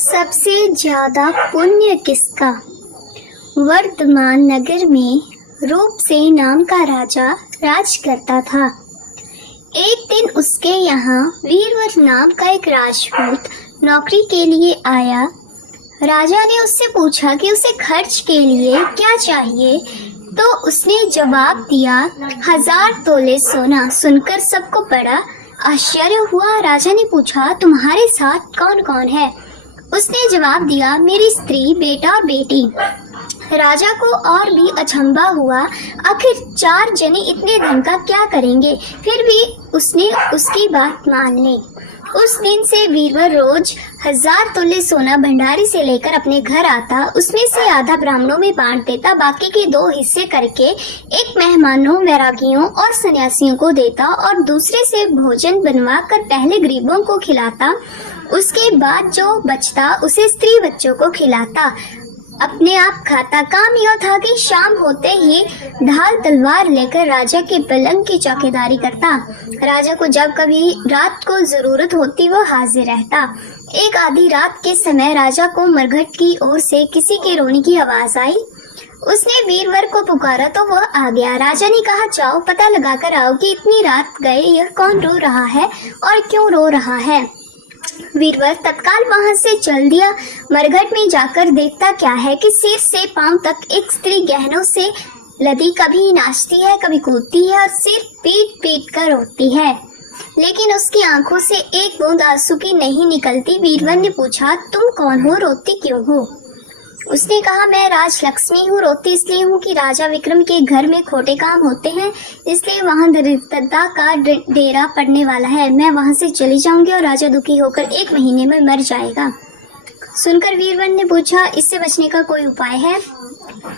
सबसे ज्यादा पुण्य किसका? वर्तमान नगर में रूपसेन नाम का राजा राज करता था। एक दिन उसके यहाँ वीरवर नाम का एक राजपूत नौकरी के लिए आया। राजा ने उससे पूछा कि उसे खर्च के लिए क्या चाहिए, तो उसने जवाब दिया 1000 तोले सोना। सुनकर सबको बड़ा आश्चर्य हुआ। राजा ने पूछा, तुम्हारे साथ कौन कौन है? उसने जवाब दिया, मेरी स्त्री, बेटा और बेटी। राजा को और भी अचंभा हुआ, आखिर 4 जने इतने धन का क्या करेंगे? फिर भी उसने उसकी बात मान ली। उस दिन से वीरवर रोज 1000 तोले सोना भंडारी से लेकर अपने घर आता। उसमें से आधा ब्राह्मणों में बांट देता, बाकी के 2 हिस्से करके एक मेहमानों, वैरागियों और सन्यासियों को देता और दूसरे से भोजन बनवा कर पहले गरीबों को खिलाता। उसके बाद जो बचता उसे स्त्री बच्चों को खिलाता, अपने आप खाता। काम यह था कि शाम होते ही ढाल तलवार लेकर राजा के पलंग की चौकीदारी करता। राजा को जब कभी रात को जरूरत होती वो हाजिर रहता। एक आधी रात के समय राजा को मरघट की ओर से किसी के रोने की आवाज आई। उसने वीरवर को पुकारा तो वह आ गया। राजा ने कहा, जाओ पता लगा कर आओ कि इतनी रात गए यह कौन रो रहा है और क्यों रो रहा है। वीरवर तत्काल वहां से चल दिया। मरघट में जाकर देखता क्या है कि सिर से पांव तक एक स्त्री गहनों से लदी कभी नाचती है, कभी कूदती है और सिर पीट पीट कर रोती है, लेकिन उसकी आंखों से एक बूंद आंसू की नहीं निकलती। वीरवर ने पूछा, तुम कौन हो, रोती क्यों हो? उसने कहा, मैं राजलक्ष्मी हूँ, रोती इसलिए हूँ कि राजा विक्रम के घर में खोटे काम होते हैं, इसलिए वहाँ दरिद्रता का डेरा पड़ने वाला है। मैं वहाँ से चली जाऊंगी और राजा दुखी होकर 1 महीने में मर जाएगा। सुनकर वीरवर ने पूछा, इससे बचने का कोई उपाय है?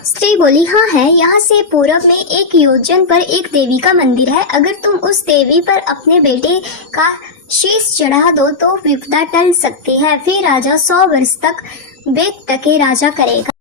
स्त्री बोली, हाँ है। यहाँ से पूरब में 1 योजन पर एक देवी का मंदिर है। अगर तुम उस देवी पर अपने बेटे का शीश चढ़ा दो तो विपदा टल सकती है। फिर राजा 100 वर्ष तक बेटके राजा करेगा।